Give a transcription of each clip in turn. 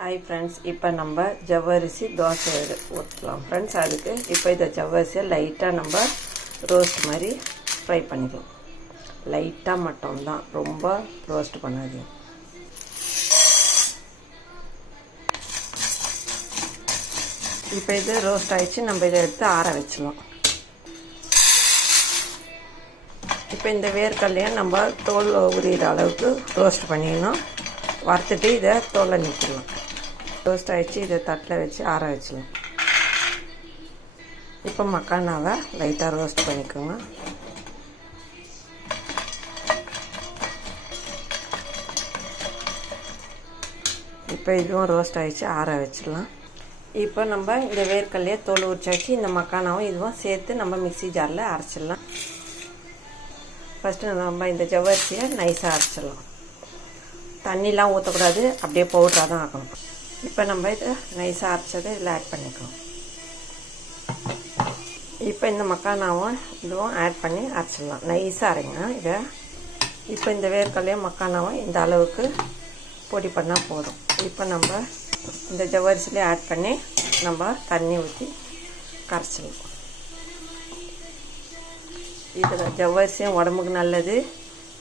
Hi friends, இப்போ நம்ம ஜவ்வரிசி தோசை ஊற்றலாம் ஃப்ரெண்ட்ஸ். அதுக்கு இப்போ இதை ஜவ்வரிசியை லைட்டாக நம்ம ரோஸ்ட் மாதிரி ஃப்ரை பண்ணிக்கலாம். லைட்டாக மட்டும்தான், ரொம்ப ரோஸ்ட் பண்ணாதீங்க. இப்போ இது ரோஸ்ட் ஆகிடுச்சு, நம்ம இதை எடுத்து ஆற வச்சிடலாம். இப்போ இந்த வேர்க்கடலையை நம்ம தோல் உரிகிற அளவுக்கு ரோஸ்ட் பண்ணிடணும். வறுத்துட்டு இதை தோலை நீக்கிடலாம். ரோஸ்ட் ஆகிடுச்சு, இதை தட்டில் வச்சு ஆற வச்சிடலாம். இப்போ மக்கானாவை லைட்டாக ரோஸ்ட் பண்ணிக்கோங்க. இப்போ இதுவும் ரோஸ்ட் ஆகிடுச்சு, ஆற வச்சிடலாம். இப்போ நம்ம இந்த வேர்க்கடலையை தோல் உரிச்சு வச்சு இந்த மக்கானாவும் இதுவும் சேர்த்து நம்ம மிக்ஸி ஜாரில் அரைச்சிடலாம். ஃபஸ்ட்டு நம்ம இந்த ஜவ்வரிசியை நைஸாக அரைச்சிடலாம். தண்ணிலாம் ஊற்றக்கூடாது, அப்படியே பவுடராக தான் ஆக்கணும். இப்போ நம்ம இதை நைஸாக அரைச்சதை இதில் ஆட் பண்ணிக்கலாம். இப்போ இந்த மக்கானாவும் இதுவும் ஆட் பண்ணி அரைச்சிடலாம். நைஸாக அரைங்க இதை. இப்போ இந்த வேர்க்கடலையும் மக்கானாவும் இந்த அளவுக்கு பொடி பண்ணால் போதும். இப்போ நம்ம இந்த ஜவ்வரிசிலே ஆட் பண்ணி நம்ம தண்ணி ஊற்றி கரைச்சிடலாம். இதில் ஜவ்வரிசியும் உடம்புக்கு நல்லது.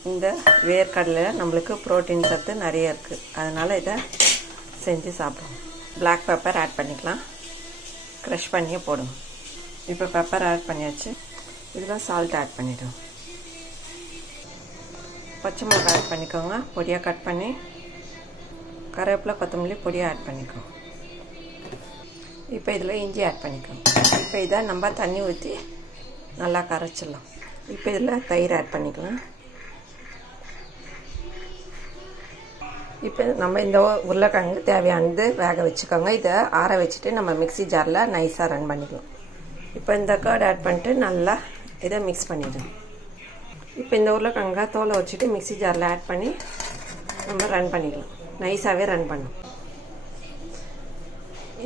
இந்த வேர்க்கடலையில் நம்மளுக்கு ப்ரோட்டீன் சத்து நிறைய இருக்குது, அதனால் இதை செஞ்சு சாப்பிடுவோம். பிளாக் பெப்பர் ஆட் பண்ணிக்கலாம், க்ரஷ் பண்ணியே போடுங்க. இப்போ பெப்பர் ஆட் பண்ணியாச்சு. இதில் சால்ட் ஆட் பண்ணிவிடுவோம். பச்சை மிளகாய் ஆட் பண்ணிக்கோங்க, பொடியாக கட் பண்ணி. கருவேப்பிலை கொத்தமல்லி பொடியாக ஆட் பண்ணிக்கோங்க. இப்போ இதில் இஞ்சி ஆட் பண்ணிக்கோங்க. இப்போ இதை நம்ம தண்ணி ஊற்றி நல்லா கரைச்சிடலாம். இப்போ இதில் தயிர் ஆட் பண்ணிக்கலாம். இப்போ நம்ம இந்த உருளைக்கிழங்கு தேவையானது வேக வச்சுக்கோங்க. இதை ஆற வச்சுட்டு நம்ம மிக்ஸி ஜாரில் நைஸாக ரன் பண்ணிக்கலாம். இப்போ இந்த கர்ட் ஆட் பண்ணிட்டு நல்லா இதை மிக்ஸ் பண்ணிவிடுங்க. இப்போ இந்த உருளைக்கிழங்கை தோலை வச்சுட்டு மிக்ஸி ஜாரில் ஆட் பண்ணி நம்ம ரன் பண்ணிக்கலாம். நைஸாகவே ரன் பண்ணும்.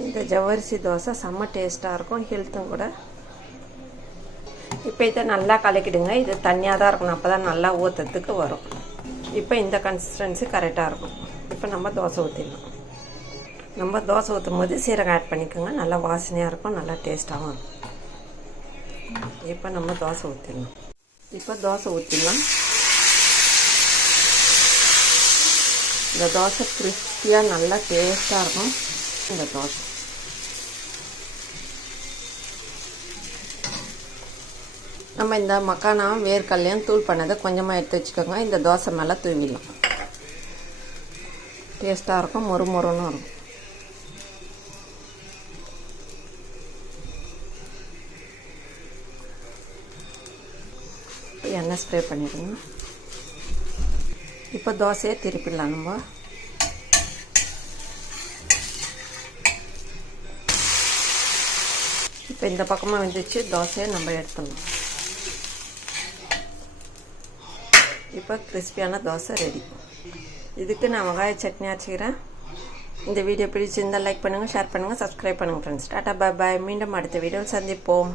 இந்த ஜவ்வரிசி தோசை செம்ம டேஸ்ட்டாக இருக்கும், ஹெல்த்தும் கூட. இப்போ இதை நல்லா கலக்கிடுங்க. இது தண்ணியாக தான் இருக்கணும், அப்போ தான் நல்லா ஊற்றுறதுக்கு வரும். இப்போ இந்த கன்சிஸ்டன்சி கரெக்டாக இருக்கும். இப்போ நம்ம தோசை ஊற்றிடலாம். நம்ம தோசை ஊற்றும் போது சீரகம் ஆட் பண்ணிக்கோங்க, நல்லா வாசனையாக இருக்கும், நல்லா டேஸ்ட்டாகவும் இருக்கும். இப்போ நம்ம தோசை ஊற்றிடலாம். இப்போ தோசை ஊற்றிடலாம். இந்த தோசை கிறிஸ்பியாக நல்லா டேஸ்ட்டாக இருக்கும். இந்த தோசை நம்ம இந்த மக்கானாவும் வேர்க்கடலையும் தூள் பண்ணதை கொஞ்சமாக எடுத்து வச்சுக்கோங்க. இந்த தோசை மேலே தூவிடலாம். டேஸ்ட்டாக இருக்கும், மொறு மொறுன்னு இருக்கும். எண்ணெய் ஸ்ப்ரே பண்ணிடுங்க. இப்போ தோசையை திருப்பிடலாம். நம்ம இப்போ இந்த பக்கமாக வந்துச்சு, தோசையை நம்ம எடுத்துடலாம். இப்போ கிறிஸ்பியான தோசை ரெடி. இதுக்கு நான் வெங்காய சட்னி அரைச்சிக்கிறேன். இந்த வீடியோ பிடிச்சிருந்தால் லைக் பண்ணுங்கள், ஷேர் பண்ணுங்கள், சப்ஸ்கிரைப் பண்ணுங்கள் ஃப்ரெண்ட்ஸ். டாட்டா, பாய் பாய். மீண்டும் அடுத்த வீடியோவில் சந்திப்போம்.